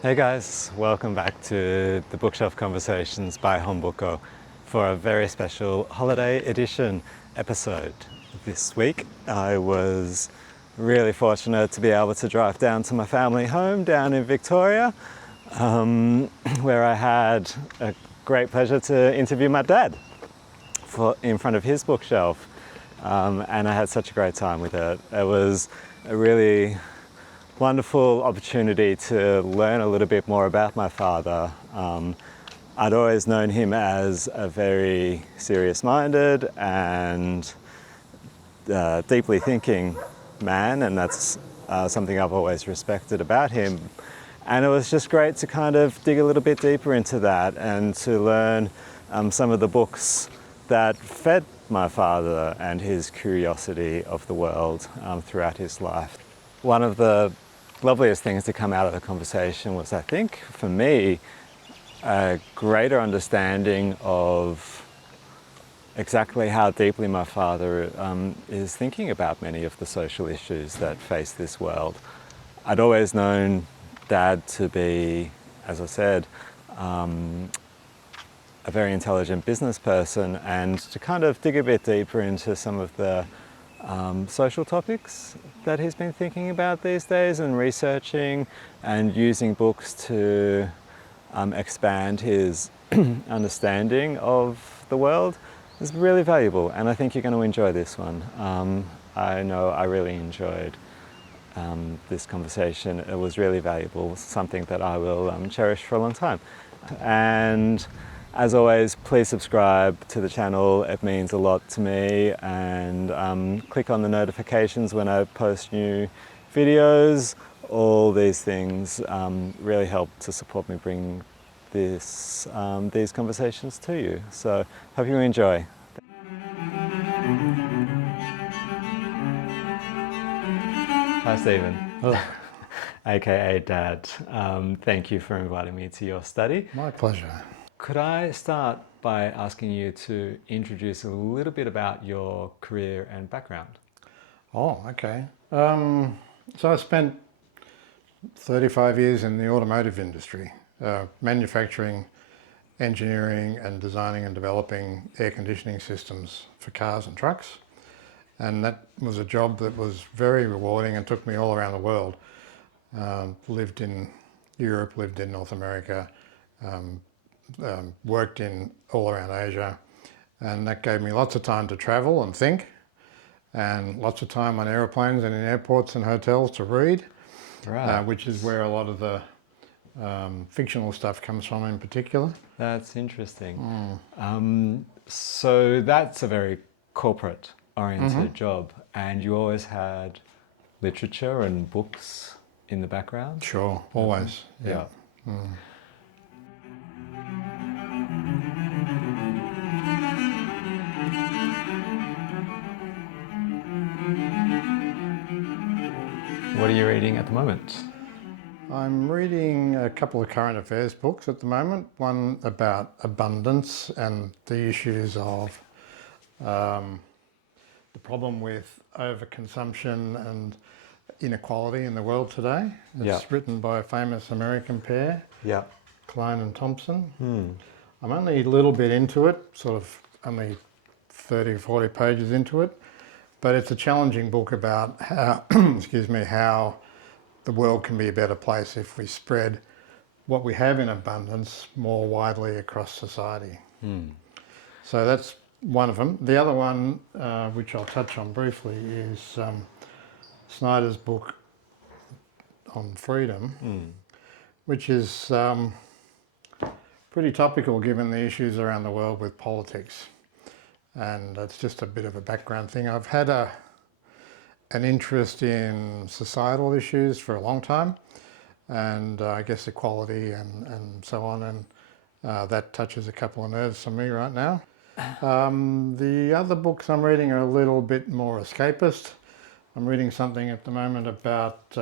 Hey guys, welcome back to the Bookshelf Conversations by Homebooker for a very special holiday edition episode. This week I was really fortunate to be able to drive down to my family home down in Victoria, where I had a great pleasure to interview my dad in front of his bookshelf, and I had such a great time with it. It was a really wonderful opportunity to learn a little bit more about my father. I'd always known him as a very serious-minded and deeply thinking man, and that's something I've always respected about him. And it was just great to kind of dig a little bit deeper into that and to learn some of the books that fed my father and his curiosity of the world throughout his life. One of the loveliest things to come out of the conversation was, I think, for me, a greater understanding of exactly how deeply my father is thinking about many of the social issues that face this world. I'd always known Dad to be, as I said, a very intelligent business person, and to kind of dig a bit deeper into some of the social topics that he's been thinking about these days and researching and using books to expand his understanding of the world is really valuable, and I think you're going to enjoy this one. I know I really enjoyed this conversation. It was really valuable, something that I will cherish for a long time. And as always, please subscribe to the channel. It means a lot to me, and click on the notifications when I post new videos. All these things really help to support me bring these conversations to you. So hope you enjoy. Hi Stephen. Hello. AKA Dad. Thank you for inviting me to your study. My pleasure. Could I start by asking you to introduce a little bit about your career and background? Oh, okay. So I spent 35 years in the automotive industry, manufacturing, engineering and designing and developing air conditioning systems for cars and trucks. And that was a job that was very rewarding and took me all around the world. Lived in Europe, lived in North America, worked in all around Asia, and that gave me lots of time to travel and think, and lots of time on aeroplanes and in airports and hotels to read, Right. which is where a lot of the fictional stuff comes from in particular. That's interesting. So that's a very corporate-oriented job, and you always had literature and books in the background? Sure, always. Yeah. What are you reading at the moment? I'm reading a couple of current affairs books at the moment. One about abundance and the issues of the problem with overconsumption and inequality in the world today. It's written by a famous American pair, Klein and Thompson. I'm only a little bit into it, sort of only 30 or 40 pages into it, but it's a challenging book about how, how the world can be a better place if we spread what we have in abundance more widely across society. So that's one of them. The other one, which I'll touch on briefly, is Snyder's book on freedom, which is pretty topical given the issues around the world with politics. And that's just a bit of a background thing. I've had an interest in societal issues for a long time, and I guess equality and so on, and that touches a couple of nerves for me right now. The other books I'm reading are a little bit more escapist. I'm reading something at the moment about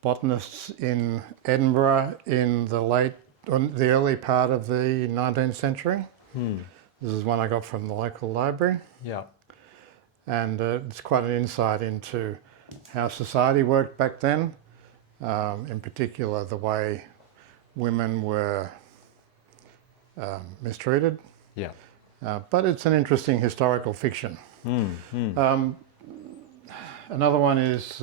botanists in Edinburgh in the early part of the 19th century. This is one I got from the local library. And it's quite an insight into how society worked back then, in particular the way women were mistreated. Yeah. But it's an interesting historical fiction. Another one is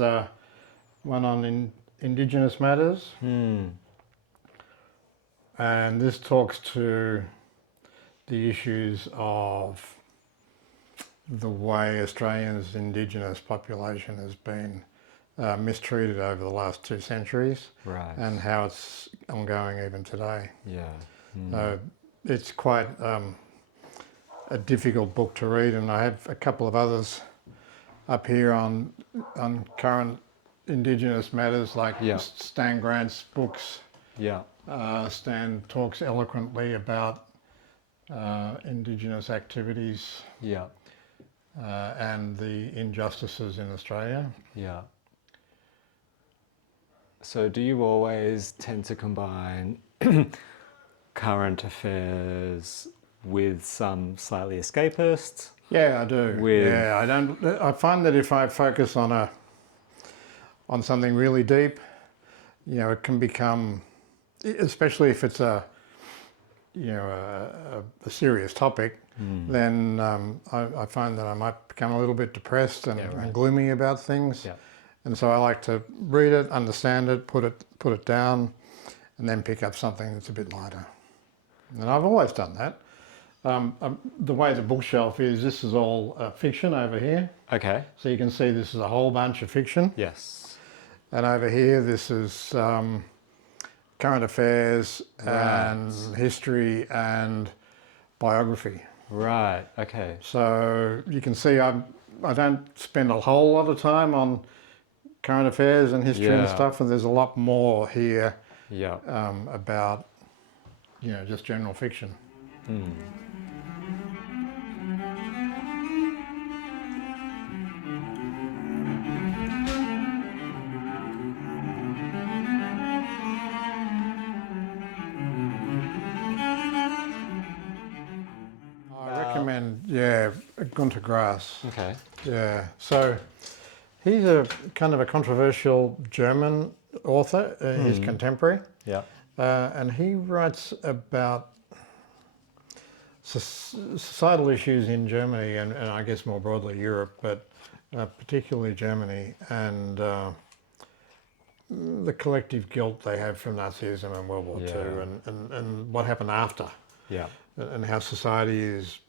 one on Indigenous matters. And this talks to the issues of the way Australia's Indigenous population has been mistreated over the last 2 centuries, Right. and how it's ongoing even today. Yeah. So it's quite a difficult book to read, and I have a couple of others up here on current Indigenous matters, like Stan Grant's books. Yeah. Stan talks eloquently about Indigenous activities Yeah. and the injustices in Australia. Yeah. So do you always tend to combine current affairs with some slightly escapist? Yeah, I do. I find that if I focus on something really deep, it can become, especially if it's a serious topic, then I find that I might become a little bit depressed and gloomy about things. Yeah. And so I like to read it, understand it, put it down, and then pick up something that's a bit lighter. And I've always done that. The way the bookshelf is, this is all fiction over here. Okay. So you can see this is a whole bunch of fiction. Yes. And over here, this is current affairs and history and biography. Right. Okay. So you can see I don't spend a whole lot of time on current affairs and history and stuff, and there's a lot more here about just general fiction. Gunter Grass. Okay. Yeah. So he's a kind of a controversial German author, his contemporary. Yeah. And he writes about societal issues in Germany and I guess more broadly Europe, but particularly Germany, and the collective guilt they have from Nazism and World War II and what happened after. Yeah. And how society is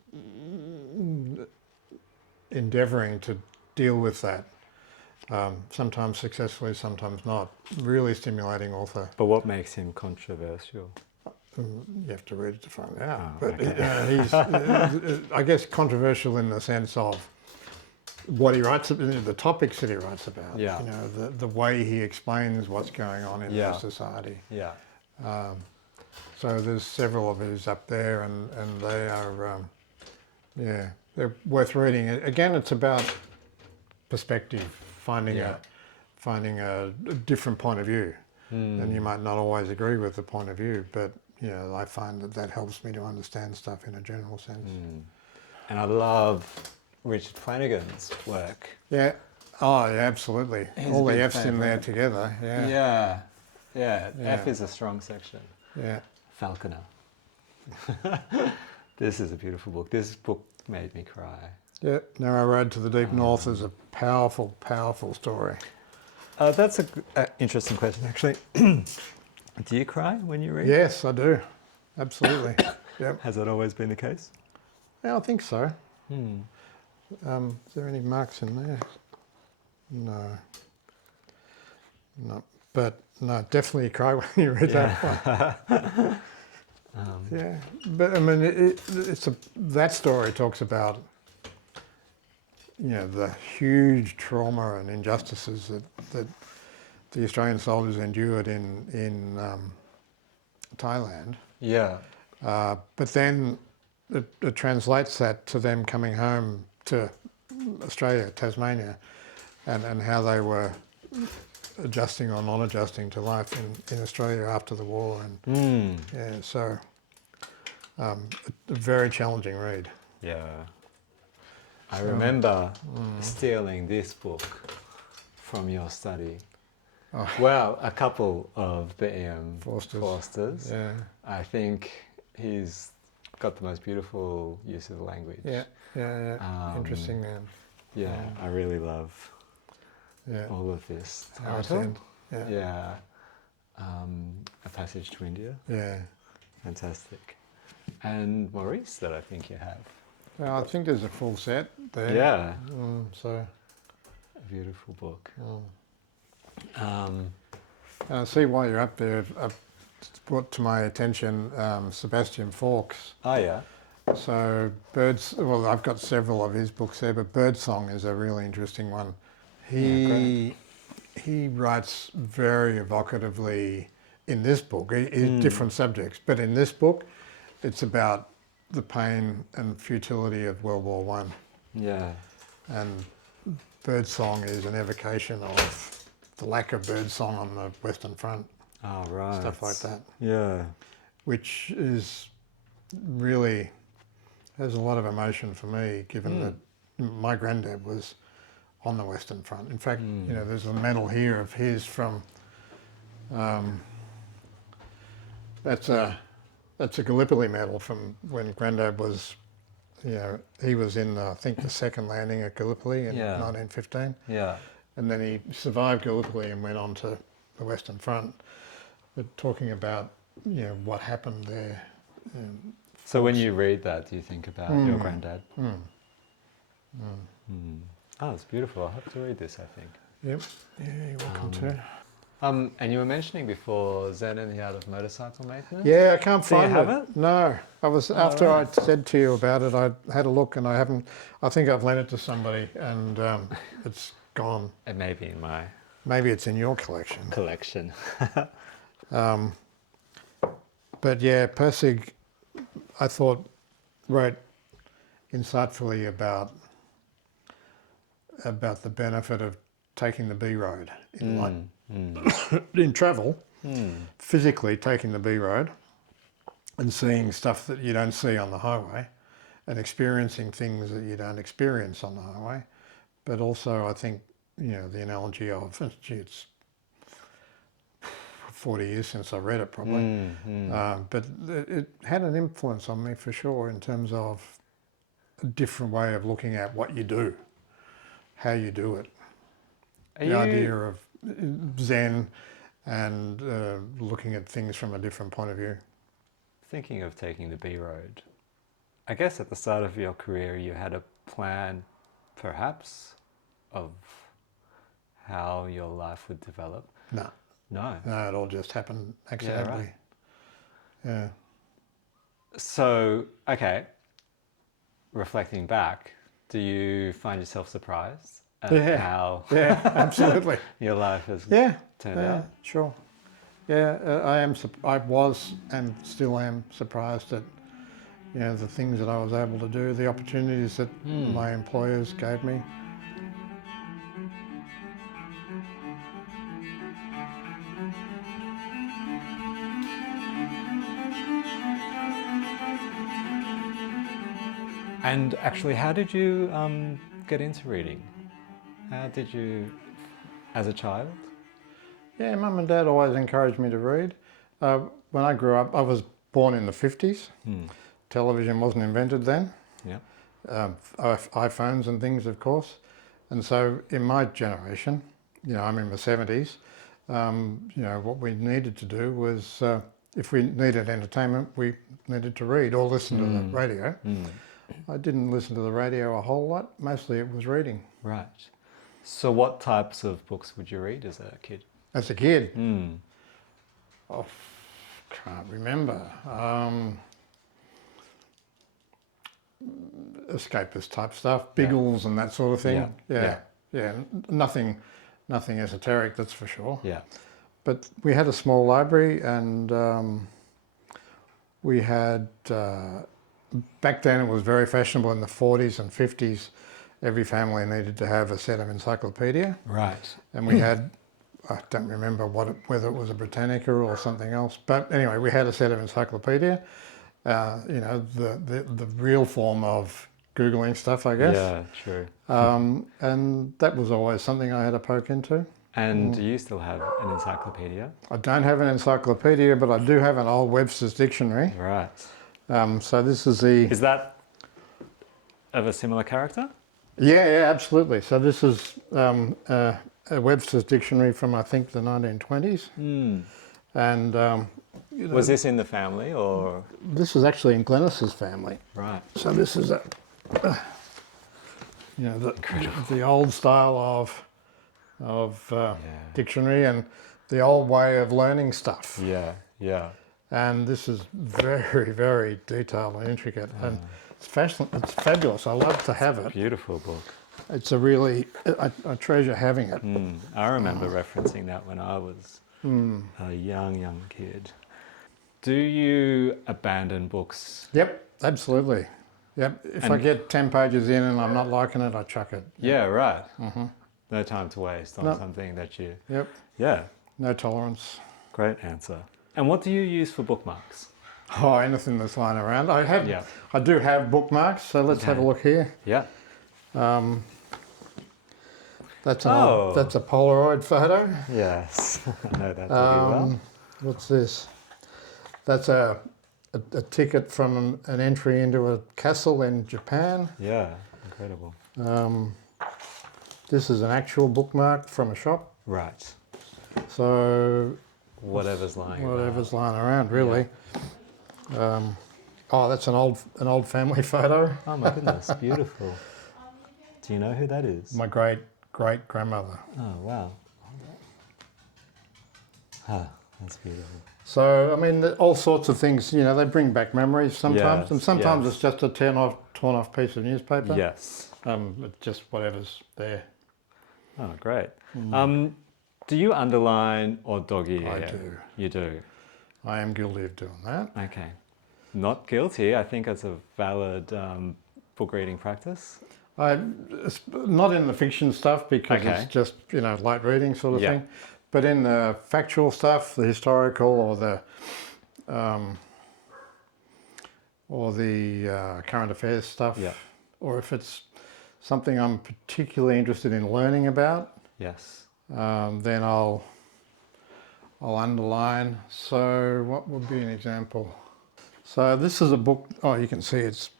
endeavouring to deal with that, sometimes successfully, sometimes not. Really stimulating author. But what makes him controversial? You have to read it to find out. Oh, but okay. He's, I guess, controversial in the sense of what he writes, the topics that he writes about. Yeah. The way he explains what's going on in the society. Yeah. So there's several of his up there, and they are, they're worth reading. Again, it's about perspective, finding a different point of view, and you might not always agree with the point of view, but I find that helps me to understand stuff in a general sense. And I love Richard Flanagan's work. Yeah. Oh, yeah, absolutely. He's all a the big F's in there favourite. together. Yeah. Yeah. Yeah. F is a strong section. Yeah. Falconer. This is a beautiful book. This book made me cry. Yeah. Narrow Road to the Deep North is a powerful, powerful story. That's an interesting question, actually. Do you cry when you read? Yes, I do. Absolutely. Yep. Has that always been the case? Yeah, I think so. Is there any marks in there? No. No. But no, definitely cry when you read that one. Yeah. But I mean, that story talks about the huge trauma and injustices that the Australian soldiers endured in Thailand. Yeah. But then it translates that to them coming home to Australia, Tasmania, and how they were adjusting or non-adjusting to life in Australia after the war. And so a very challenging read. Yeah. I remember stealing this book from your study Oh, Well, a couple of the Forsters. Yeah. I think he's got the most beautiful use of the language. Yeah. Interesting man. Yeah, I really love all of this title. Yeah. A Passage to India. Yeah. Fantastic. And Maurice that I think you have. Well, I think there's a full set there. Yeah. So. A beautiful book. I see why you're up there. I've brought to my attention Sebastian Faulks. Oh, yeah. So I've got several of his books there, but Birdsong is a really interesting one. He writes very evocatively in this book, different subjects, but in this book it's about the pain and futility of World War One. Yeah. And Birdsong is an evocation of the lack of birdsong on the Western Front. Oh, right. Stuff like that. Yeah. Which is really has a lot of emotion for me, given that my granddad was on the Western Front. In fact, there's a medal here of his from. That's a Gallipoli medal from when Granddad was, he was in I think the second landing at Gallipoli in 1915. Yeah. And then he survived Gallipoli and went on to the Western Front. But talking about what happened there. So when you read that, do you think about your granddad? Oh, it's beautiful. I'll have to read this, I think. Yep. Yeah, you're welcome to. And you were mentioning before Zen and the Art of Motorcycle Maintenance? Yeah, I can't find it. Do you have it? No. I was after I said to you about it, I had a look and I haven't. I think I've lent it to somebody and it's gone. It may be in my... Maybe it's in your collection. But yeah, Pirsig, I thought, wrote insightfully about the benefit of taking the B road in in travel, physically taking the B road and seeing stuff that you don't see on the highway and experiencing things that you don't experience on the highway. But also I think, the analogy of, it's 40 years since I read it probably, but it had an influence on me for sure in terms of a different way of looking at what you do, how you do it. The idea of Zen and looking at things from a different point of view. Thinking of taking the B road, I guess at the start of your career you had a plan perhaps of how your life would develop. No, it all just happened accidentally. Yeah. So, okay, reflecting back, do you find yourself surprised at how absolutely your life has turned out? Sure. Yeah, I was and still am surprised at the things that I was able to do, the opportunities that my employers gave me. And actually, how did you get into reading? How did you, as a child? Yeah, Mum and Dad always encouraged me to read. When I grew up, I was born in the 50s. Television wasn't invented then. iPhones and things, of course. And so in my generation, I'm in the 70s, what we needed to do was, if we needed entertainment, we needed to read or listen to the radio. I didn't listen to the radio a whole lot. Mostly it was reading. Right. So what types of books would you read as a kid? As a kid? Oh, can't remember. Escapist type stuff, Biggles and that sort of thing. Yeah. Nothing esoteric, that's for sure. Yeah. But we had a small library and we had... back then it was very fashionable in the 40s and 50s. Every family needed to have a set of encyclopedia. Right. And we had, I don't remember whether it was a Britannica or something else, but anyway, we had a set of encyclopedia. The real form of Googling stuff, I guess. Yeah, true. And that was always something I had a poke into. And do you still have an encyclopedia? I don't have an encyclopedia, but I do have an old Webster's dictionary. Right. So this is the... Is that of a similar character? Yeah, absolutely. So this is a Webster's dictionary from, I think, the 1920s. And was this in the family, or? This is actually in Glennis's family. Right. So this is the old style of dictionary and the old way of learning stuff. Yeah, yeah. And this is very, very detailed and intricate, and it's fabulous. I love to have it. Beautiful book. It's a really, I treasure having it. I remember referencing that when I was a young kid. Do you abandon books? Yep, absolutely. Yep. If I get 10 pages in and I'm not liking it, I chuck it. Yeah, right. No time to waste on something that you... Yep. Yeah. No tolerance. Great answer. And what do you use for bookmarks? Oh, anything that's lying around. I do have bookmarks, so let's have a look here. Yeah. That's a Polaroid photo. Yes, I know that pretty well. What's this? That's a ticket from an entry into a castle in Japan. Yeah, incredible. This is an actual bookmark from a shop. Right. So whatever's lying around, really. Yeah. That's an old family photo. Oh my goodness, beautiful. Do you know who that is? My great grandmother. Oh wow. That's beautiful. So, I mean, all sorts of things, they bring back memories sometimes. Yes, and sometimes it's just a torn off piece of newspaper. Yes. It's just whatever's there. Oh, great. Do you underline or dog-ear? I do. You do? I am guilty of doing that. Okay. Not guilty. I think it's a valid book reading practice. It's not in the fiction stuff because it's just, light reading sort of thing. But in the factual stuff, the historical or the current affairs stuff, or if it's something I'm particularly interested in learning about, then I'll underline. So what would be an example? So this is a book, you can see it's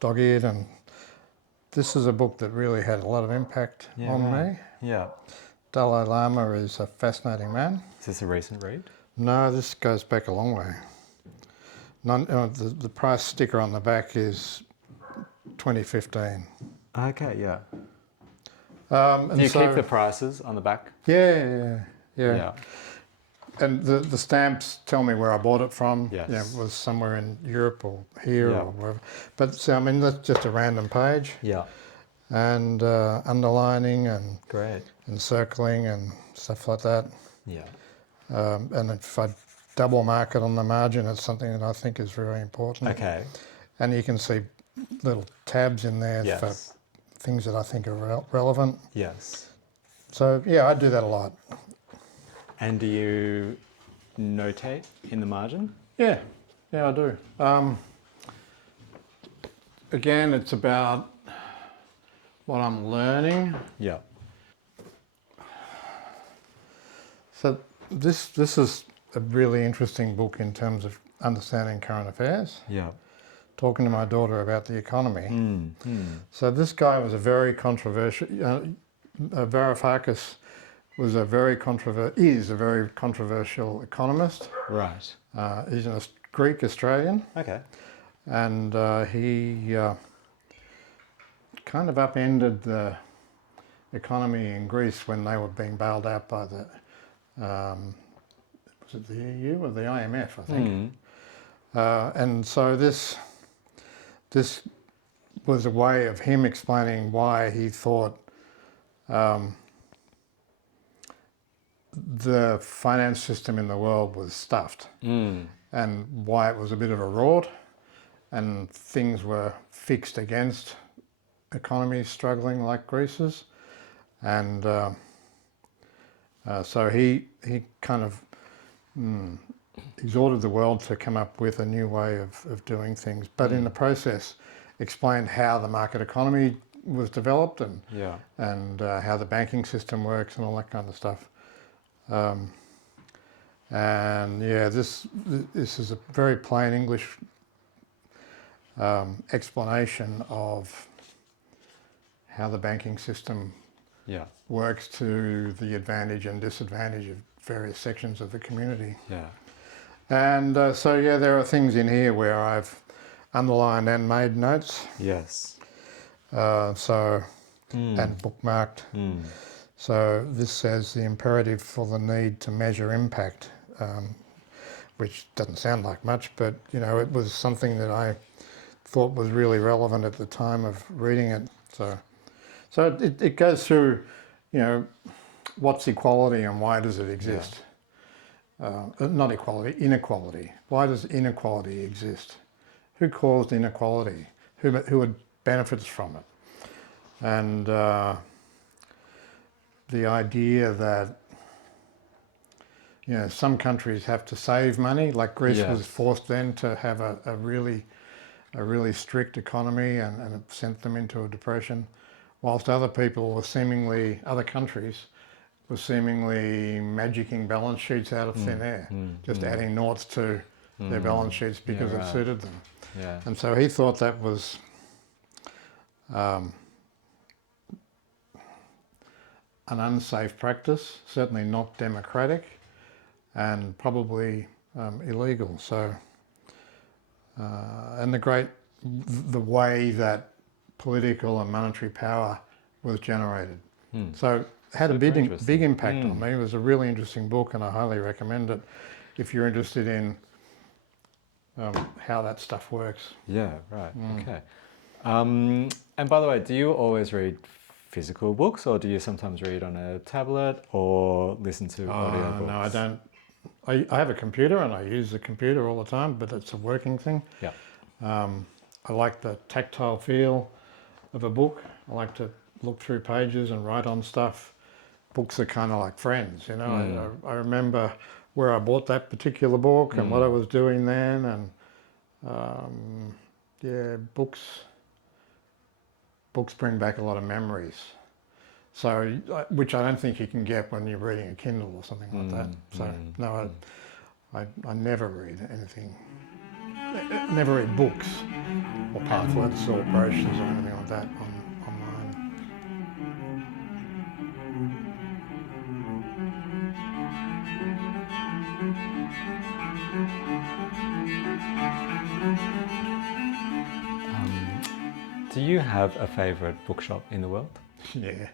dog-eared, and this is a book that really had a lot of impact on me. Yeah. Dalai Lama is a fascinating man. Is this a recent read? No, this goes back a long way. The price sticker on the back is 2015. Okay, yeah. Do you keep the prices on the back? Yeah. And the stamps tell me where I bought it from. Yes. It was somewhere in Europe or here or wherever. But so, that's just a random page. Yeah. And underlining and circling and stuff like that. Yeah. And if I double mark it on the margin, it's something that I think is very important. Okay. And you can see little tabs in there for things that I think are relevant. Yes. So I do that a lot. And do you notate in the margin? Yeah, I do. Again, it's about what I'm learning. Yeah. So this is a really interesting book in terms of understanding current affairs. Yeah. Talking to my daughter about the economy. So this guy was a very controversial. Varoufakis is a very controversial economist. Right. He's a Greek Australian. Okay. And he kind of upended the economy in Greece when they were being bailed out by the was it the EU or the IMF, I think. And so this was a way of him explaining why he thought the finance system in the world was stuffed and why it was a bit of a rort and things were fixed against economies struggling like Greece's. And so he kind of exhorted the world to come up with a new way of doing things, but in the process explained how the market economy was developed and yeah, how the banking system works and all that kind of stuff. And yeah, this is a very plain English explanation of how the banking system yeah, works to the advantage and disadvantage of various sections of the community. yeah. And so yeah, there are things in here where I've underlined and made notes. Yes. And bookmarked. So this says the imperative for the need to measure impact, which doesn't sound like much, but you know, it was something that I thought was really relevant at the time of reading it. So it goes through, you know, what's equality and why does it exist? Not equality, inequality. Why does inequality exist? Who caused inequality? Who benefits from it? And the idea that, you know, some countries have to save money, like Greece was forced then to have a really strict economy and it sent them into a depression, whilst other countries were seemingly magicking balance sheets out of thin air, just adding noughts to their balance sheets because it suited them. Yeah. And so he thought that was an unsafe practice, certainly not democratic, and probably illegal. So, and the way that political and monetary power was generated. So it had a big impact on me. It was a really interesting book, and I highly recommend it if you're interested in how that stuff works. Yeah, right. Okay. And by the way, do you always read physical books, or do you sometimes read on a tablet or listen to audiobooks? No, I don't. I have a computer and I use the computer all the time, but it's a working thing. Yeah. I like the tactile feel of a book. I like to look through pages and write on stuff. Books are kind of like friends, you know. I remember where I bought that particular book and what I was doing then, and yeah, books bring back a lot of memories. So, which I don't think you can get when you're reading a Kindle or something like that. So, no, I never read anything. I never read books or pamphlets or brochures or anything like that online. Do you have a favourite bookshop in the world? Yeah.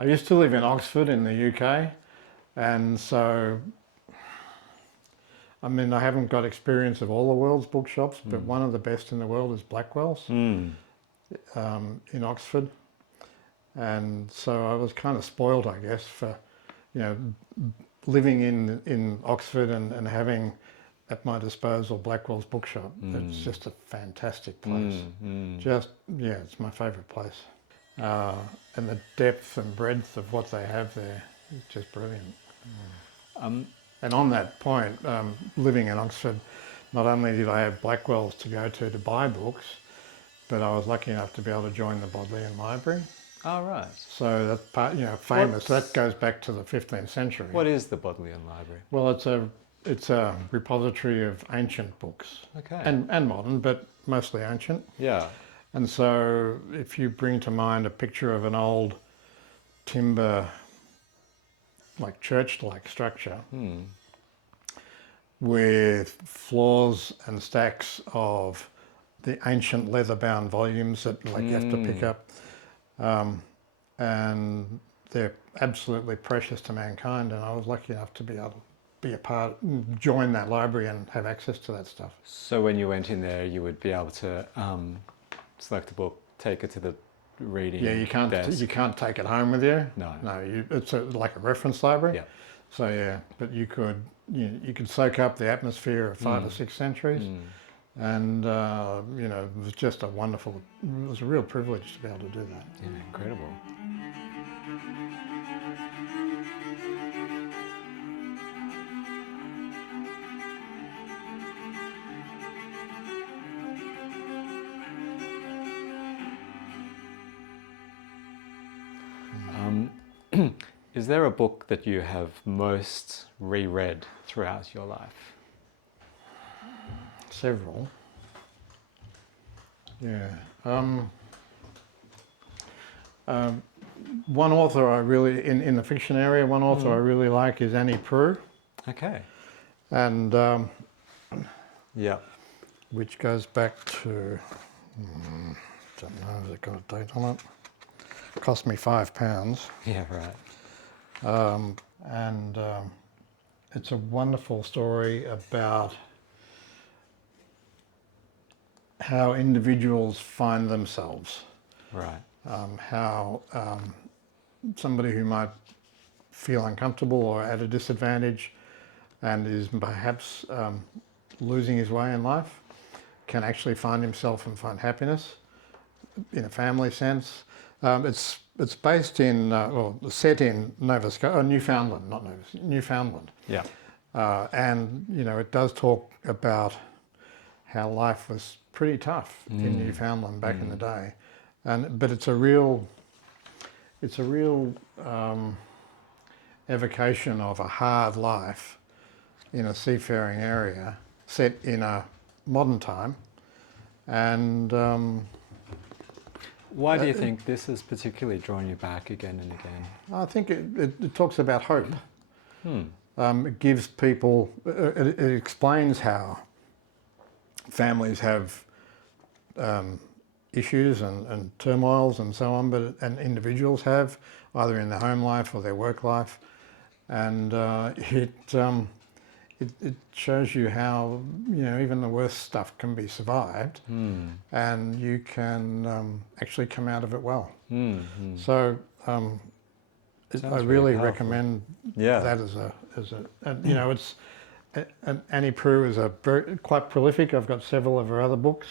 I used to live in Oxford in the UK, and so, I mean, I haven't got experience of all the world's bookshops, but one of the best in the world is Blackwells in Oxford. And so I was kind of spoiled, I guess, for, you know, living in Oxford and having at my disposal Blackwells Bookshop. It's just a fantastic place. Just, yeah, it's my favourite place. And the depth and breadth of what they have there is just brilliant. And on that point, living in Oxford, not only did I have Blackwells to go to buy books, but I was lucky enough to be able to join the Bodleian LIbrary. Oh, right. So that's part, you know, famous. That goes back to the 15th century. What is the Bodleian LIbrary? Well, it's a repository of ancient books. Okay. And modern, but mostly ancient. Yeah. And so if you bring to mind a picture of an old timber, like church-like structure, with floors and stacks of the ancient leather-bound volumes that you have to pick up, and they're absolutely precious to mankind, and I was lucky enough to be able to be a part, join that library and have access to that stuff. So when you went in there, you would be able to select a book, take it to the reading desk. You can't take it home with you. No. It's like a reference library. Yeah. So yeah, but you could soak up the atmosphere of 5 or 6 centuries, and you know, it was just it was a real privilege to be able to do that. Yeah, incredible. Is there a book that you have most reread throughout your life? Several. Yeah. One author I really, in the fiction area, one author I really like is Annie Proulx. Okay. And yeah, which goes back to, don't know, has it got a date on it? Cost me £5. Yeah, right. And it's a wonderful story about how individuals find themselves. Right. How somebody who might feel uncomfortable or at a disadvantage and is perhaps losing his way in life can actually find himself and find happiness in a family sense. It's based in, set in Newfoundland, not Newfoundland. Yeah. And, you know, it does talk about how life was pretty tough in Newfoundland back in the day. But it's a real evocation of a hard life in a seafaring area set in a modern time. And why do you think this has particularly drawn you back again and again? I think it talks about hope. It gives people, it explains how families have issues and turmoils and so on, and individuals have, either in their home life or their work life. And it shows you how, you know, even the worst stuff can be survived, and you can actually come out of it well. So I really recommend that as a and, you know, it's Annie Proulx is quite prolific. I've got several of her other books,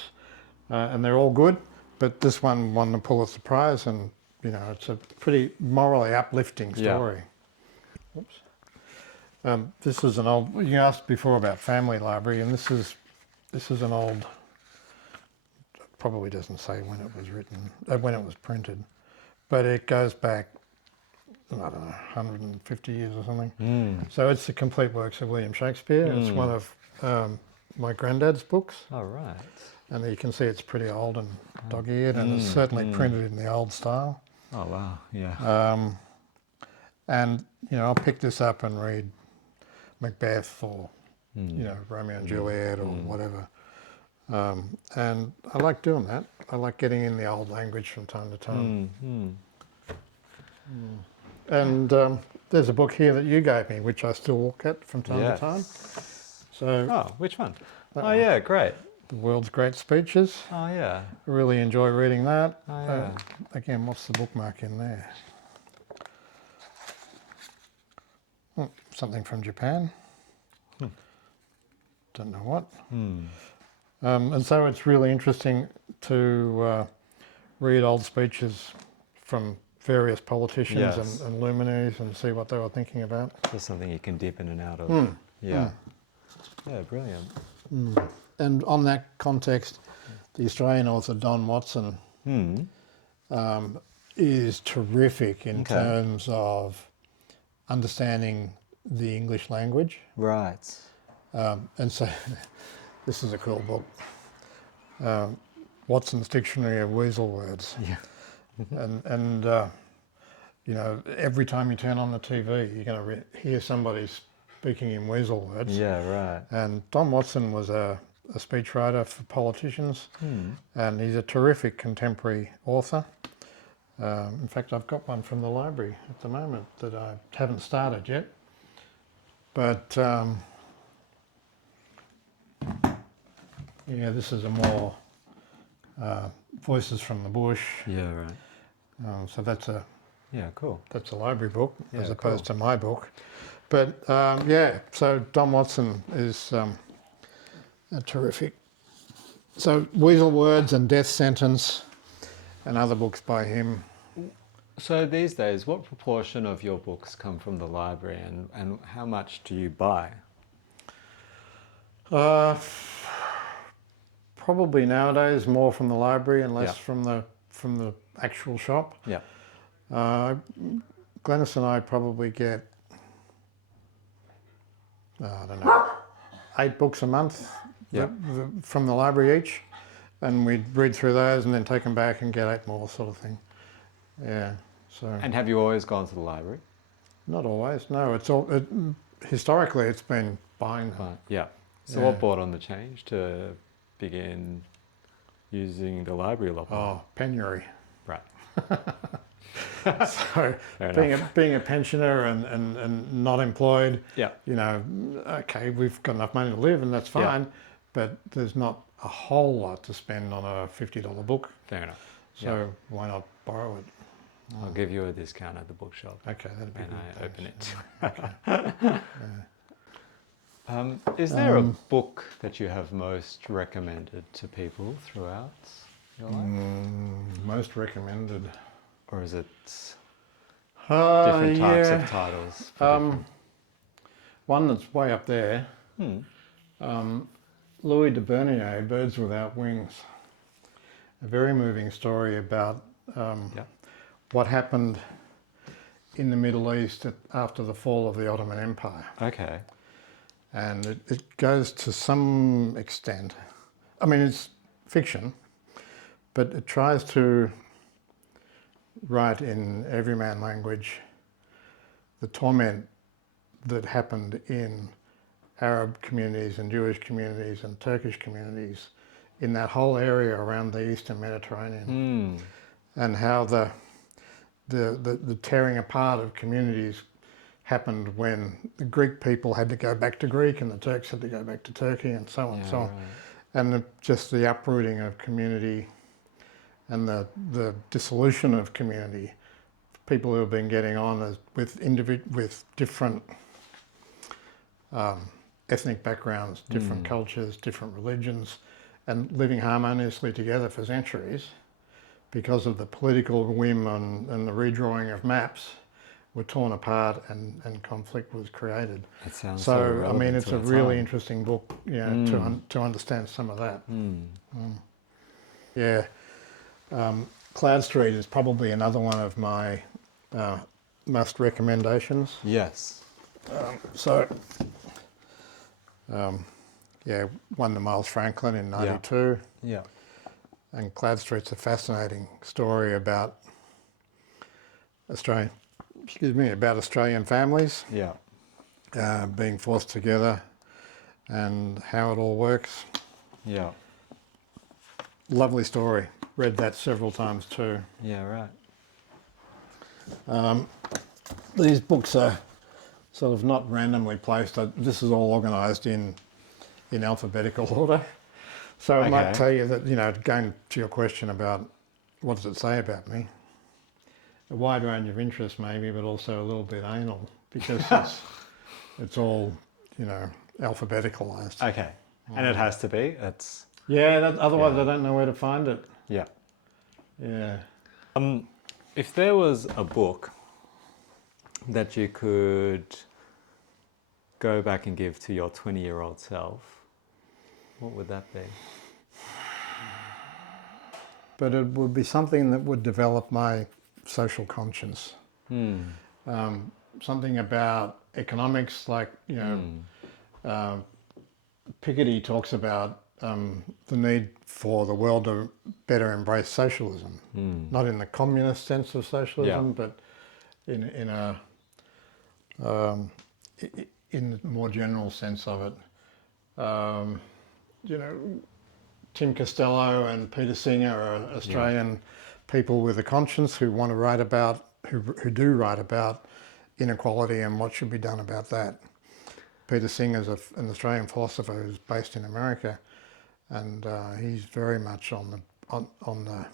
and they're all good, but this one won the Pulitzer Prize, and you know, it's a pretty morally uplifting story. Oops. This is an old. You asked before about family library, and this is an old. Probably doesn't say when it was written, when it was printed, but it goes back, I don't know, 150 years or something. So it's the complete works of William Shakespeare. It's one of my granddad's books. Oh, right. And you can see it's pretty old and dog-eared, and it's certainly printed in the old style. Oh, wow, yeah. And, you know, I'll pick this up and read Macbeth or, you know, Romeo and Juliet or whatever. And I like doing that. I like getting in the old language from time to time. And there's a book here that you gave me, which I still look at from time to time. So, which one? Oh, yeah, great. The World's Great Speeches. Oh, yeah. I really enjoy reading that. Oh, yeah. Again, what's the bookmark in there? Something from Japan. Don't know what. And so it's really interesting to read old speeches from various politicians and luminaries and see what they were thinking about. Just something you can dip in and out of. Yeah. Yeah, brilliant. And on that context, the Australian author Don Watson is terrific in terms of understanding the English language. Right. And so this is a cool book. Watson's Dictionary of Weasel Words. Yeah. And you know, every time you turn on the TV, you're going to hear somebody speaking in weasel words. Yeah, right. And Don Watson was a speechwriter for politicians, and he's a terrific contemporary author. In fact, I've got one from the library at the moment that I haven't started yet. But yeah, this is a more Voices from the Bush. Yeah, right. So that's a cool. That's a library book as opposed to my book. But yeah, so Don Watson is terrific. So Weasel Words and Death Sentence and other books by him. So these days, what proportion of your books come from the library, and how much do you buy? Probably nowadays more from the library and less from the actual shop. Yeah. Glennis and I probably get, I don't know, 8 books a month from the library each, and we'd read through those and then take them back and get 8 more, sort of thing. Yeah. So. And have you always gone to the library? Not always. No, it's all. Historically, it's been buying them. Yeah. So what brought on the change to begin using the library a lot more? Oh, penury. Right. So being a pensioner and not employed, you know, okay, we've got enough money to live and that's fine, but there's not a whole lot to spend on a $50 book. Fair enough. So why not borrow it? I'll give you a discount at the bookshop. Okay, that'd be good. I open it. Is there a book that you have most recommended to people throughout your life? Most recommended. Or is it different types of titles? One that's way up there, Louis de Bernieres, Birds Without Wings. A very moving story about what happened in the Middle East after the fall of the Ottoman Empire. Okay. And it goes to some extent, I mean, it's fiction, but it tries to write in everyman language the torment that happened in Arab communities and Jewish communities and Turkish communities in that whole area around the Eastern Mediterranean, and how the tearing apart of communities happened when the Greek people had to go back to Greek and the Turks had to go back to Turkey and so on and so on. And just the uprooting of community and the dissolution of community, people who have been getting on with different ethnic backgrounds, different cultures, different religions, and living harmoniously together for centuries because of the political whim and the redrawing of maps were torn apart and conflict was created. It sounds so I mean, it's a really interesting book, to understand some of that. Yeah. Cloud Street is probably another one of my must recommendations. Yes. Won the Miles Franklin in '92. Yeah. And Cloud Street's a fascinating story about Australian families being forced together and how it all works. Yeah. Lovely story. Read that several times too. Yeah, right. These books are sort of not randomly placed. This is all organised in alphabetical order. So I might tell you that, going to your question about what does it say about me, a wide range of interests maybe, but also a little bit anal because it's all, alphabeticalised. Okay. And it has to be. Otherwise I don't know where to find it. Yeah. Yeah. If there was a book that you could go back and give to your 20-year-old self, what would that be? But it would be something that would develop my social conscience. Something about economics, like, Piketty talks about the need for the world to better embrace socialism, not in the communist sense of socialism, but in the more general sense of it. Tim Costello and Peter Singer are Australian people with a conscience who want to write about, who do write about inequality and what should be done about that. Peter Singer is an Australian philosopher who's based in America, and he's very much on the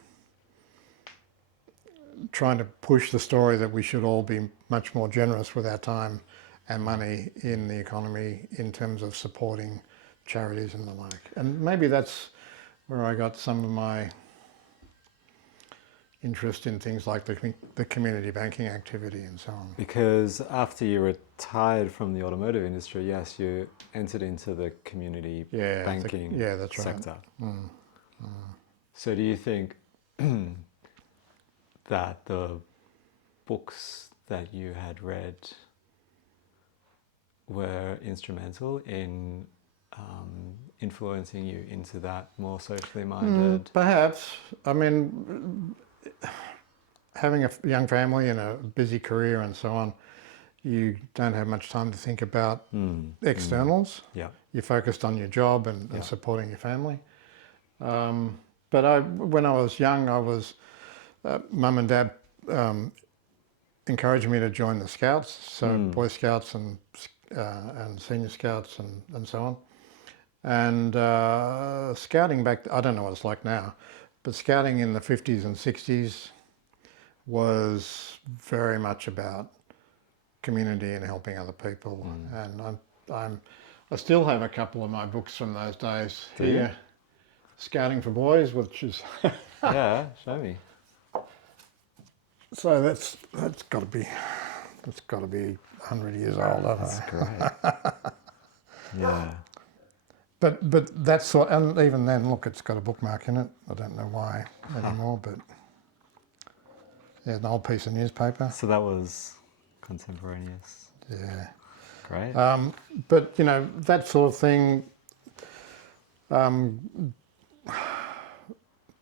trying to push the story that we should all be much more generous with our time and money in the economy in terms of supporting charities and the like. And maybe that's where I got some of my interest in things like the community banking activity and so on. Because after you retired from the automotive industry, yes, you entered into the community banking that's sector. Right. So do you think that the books that you had read were instrumental in influencing you into that more socially minded? Perhaps. I mean, having a young family and a busy career and so on, you don't have much time to think about externals. Yeah. You're focused on your job and supporting your family. But when I was young, Mum and Dad encouraged me to join the Scouts, so Boy Scouts and Senior Scouts and so on. And scouting back, I don't know what it's like now, but scouting in the 50s and 60s was very much about community and helping other people. And I still have a couple of my books from those days here. Scouting for Boys, which is Yeah, show me. so that's got to be 100 years old. That's great. Yeah. But that's sort, and even then, look, it's got a bookmark in it. I don't know why anymore, but yeah, an old piece of newspaper. So that was contemporaneous. Yeah. Great. But you know, that sort of thing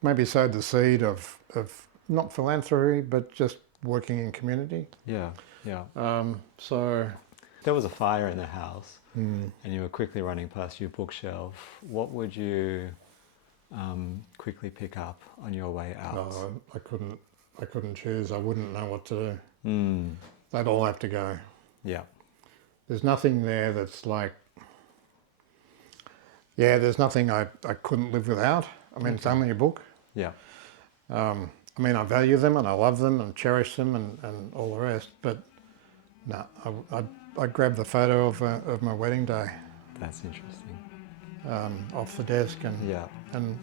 maybe sowed the seed of not philanthropy, but just working in community. Yeah, yeah. So There was a fire in the house and you were quickly running past your bookshelf. What would you quickly pick up on your way out? I couldn't choose. I wouldn't know what to do. They'd all have to go. Yeah. There's nothing there that's like, there's nothing I couldn't live without. I mean, it's only a book. Yeah. I mean, I value them and I love them and cherish them and all the rest, but no, I grabbed the photo of my wedding day. That's interesting. Off the desk Yeah. and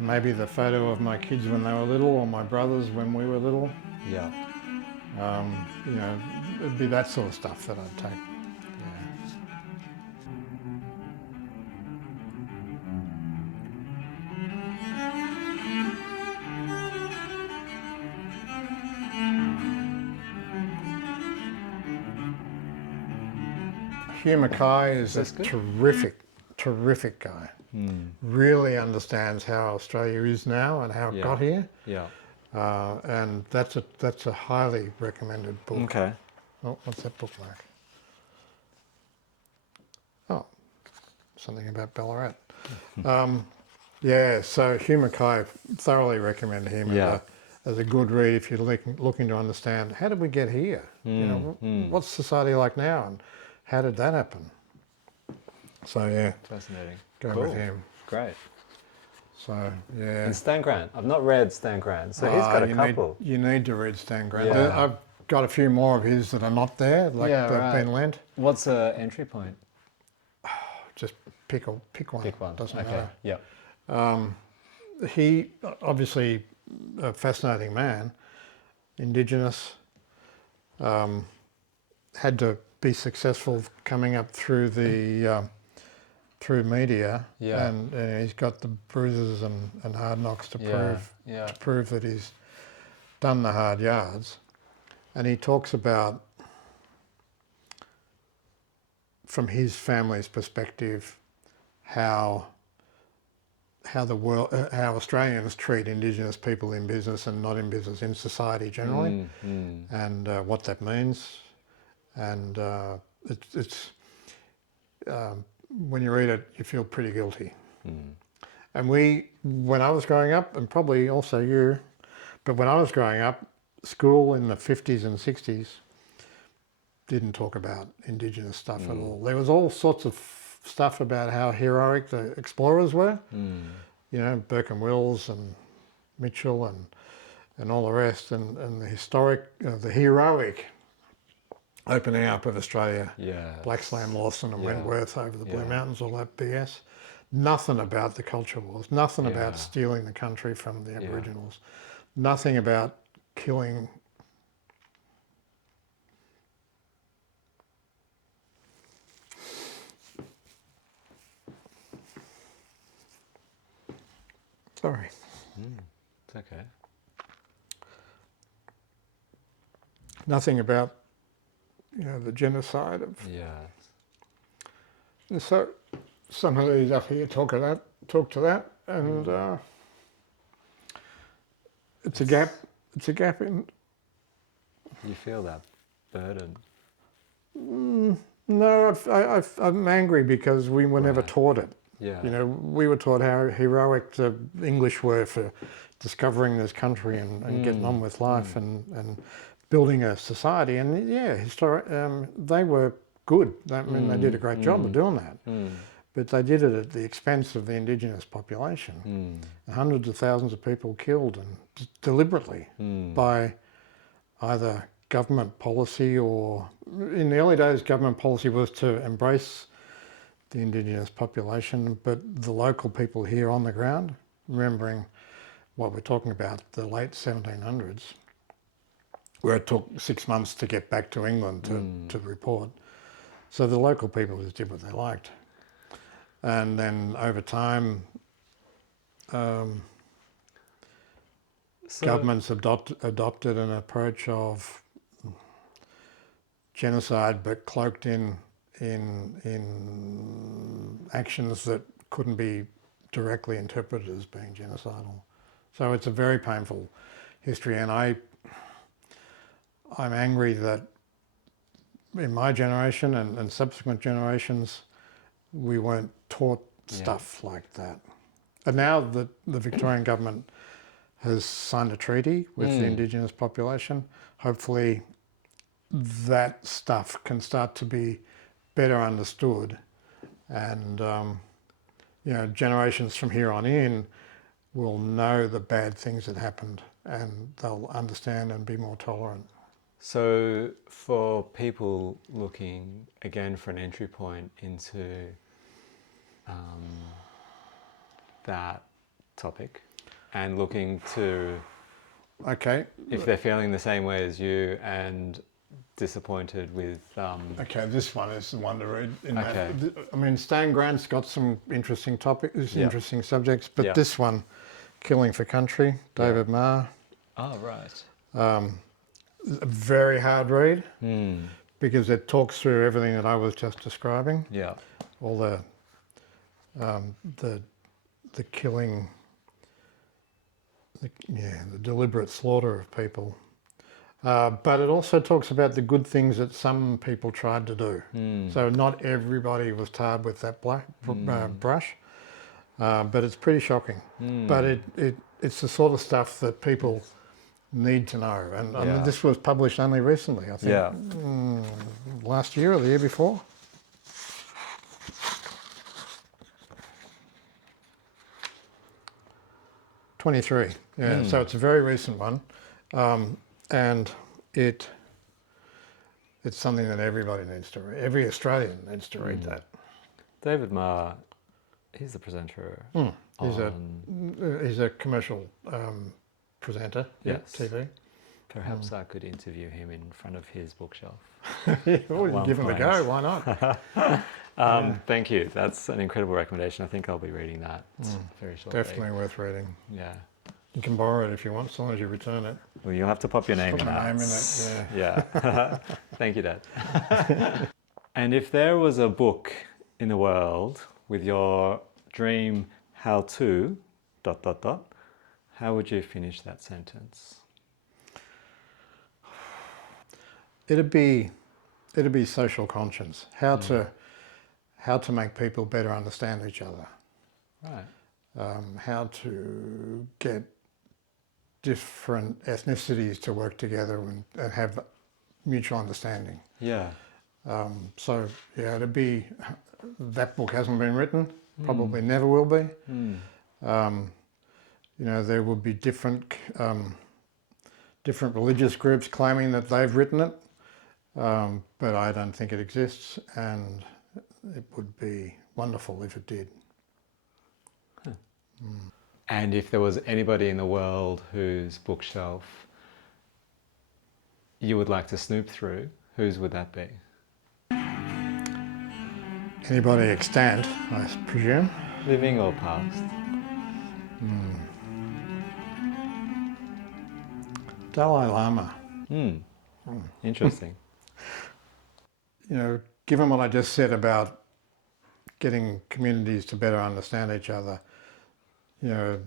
maybe the photo of my kids when they were little or my brothers when we were little. Yeah. You know, it'd be that sort of stuff that I'd take. Hugh Mackay is a terrific guy. Really understands how Australia is now and how it got here. Yeah. And that's a highly recommended book. Okay. Oh, what's that book like? Oh, something about Ballarat. So Hugh Mackay, thoroughly recommend him as a good read if you're looking to understand how did we get here? You know, what's society like now and how did that happen? So yeah. Fascinating. Go with him. Great. So yeah. And Stan Grant. I've not read Stan Grant, so he's got a couple. You need to read Stan Grant. Yeah. I've got a few more of his that are not there, like they've been lent. What's the entry point? Just pick one. Pick one. Doesn't Okay. matter. Yeah. He obviously a fascinating man, Indigenous, had to be successful coming up through the through media, and he's got the bruises and hard knocks to prove that he's done the hard yards. And he talks about, from his family's perspective, how the world, how Australians treat Indigenous people in business and not in business, in society generally, and what that means. And it's when you read it, you feel pretty guilty. And when I was growing up, and probably also you, but when I was growing up, school in the 50s and 60s didn't talk about Indigenous stuff at all. There was all sorts of stuff about how heroic the explorers were, you know, Burke and Wills and Mitchell and all the rest, and the heroic opening up of Australia, Blaxland, Lawson and Wentworth over the Blue Mountains, all that BS. Nothing about the culture wars, nothing about stealing the country from the Aboriginals, nothing about killing. Sorry. It's okay. nothing about, the genocide of. Yeah. And so some of these up here talk to that, and it's a gap. It's a gap in. You feel that burden? No, I'm angry because we were never taught it. Yeah. We were taught how heroic the English were for discovering this country and getting on with life and building a society. And they were good. They did a great job of doing that. But they did it at the expense of the indigenous population. Hundreds of thousands of people killed, and deliberately by either government policy or, in the early days, government policy was to embrace the indigenous population, but the local people here on the ground, remembering what we're talking about, the late 1700s, where it took 6 months to get back to England to report. So the local people just did what they liked. And then over time, governments adopted an approach of genocide, but cloaked in actions that couldn't be directly interpreted as being genocidal. So it's a very painful history, and I'm angry that in my generation and subsequent generations, we weren't taught stuff like that. And now that the Victorian government has signed a treaty with the indigenous population, hopefully that stuff can start to be better understood, and generations from here on in will know the bad things that happened, and they'll understand and be more tolerant. So for people looking again for an entry point into that topic and looking to, if they're feeling the same way as you and disappointed with this one is the one to read. Stan Grant's got some interesting topics, interesting subjects, but this one, Killing for Country, David Marr. Oh, right. A very hard read because it talks through everything that I was just describing. Yeah. All the killing, the deliberate slaughter of people. But it also talks about the good things that some people tried to do. So not everybody was tarred with that brush, but it's pretty shocking. But it's the sort of stuff that people need to know. And I mean, this was published only recently, I think, last year or the year before. '23, so it's a very recent one. And it's something that everybody needs to read. Every Australian needs to read that. David Marr, he's the presenter. He's a commercial presenter, TV. Perhaps I could interview him in front of his bookshelf. Well, give him a go, why not? Thank you. That's an incredible recommendation. I think I'll be reading that very shortly. Definitely worth reading. Yeah. You can borrow it if you want, as long as you return it. Well, you'll have to pop your name in that. Yeah. Thank you, Dad. And if there was a book in the world with your dream how-to ... how would you finish that sentence? It'd be social conscience. How to make people better understand each other. Right. How to get different ethnicities to work together and have mutual understanding. Yeah. It'd be, that book hasn't been written, probably never will be. There would be different religious groups claiming that they've written it, but I don't think it exists, and it would be wonderful if it did. And if there was anybody in the world whose bookshelf you would like to snoop through, whose would that be? Anybody extant, I presume. Living or past? Dalai Lama. Interesting. You know, given what I just said about getting communities to better understand each other, a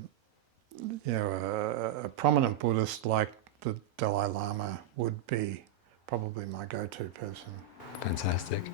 prominent Buddhist like the Dalai Lama would be probably my go-to person. Fantastic.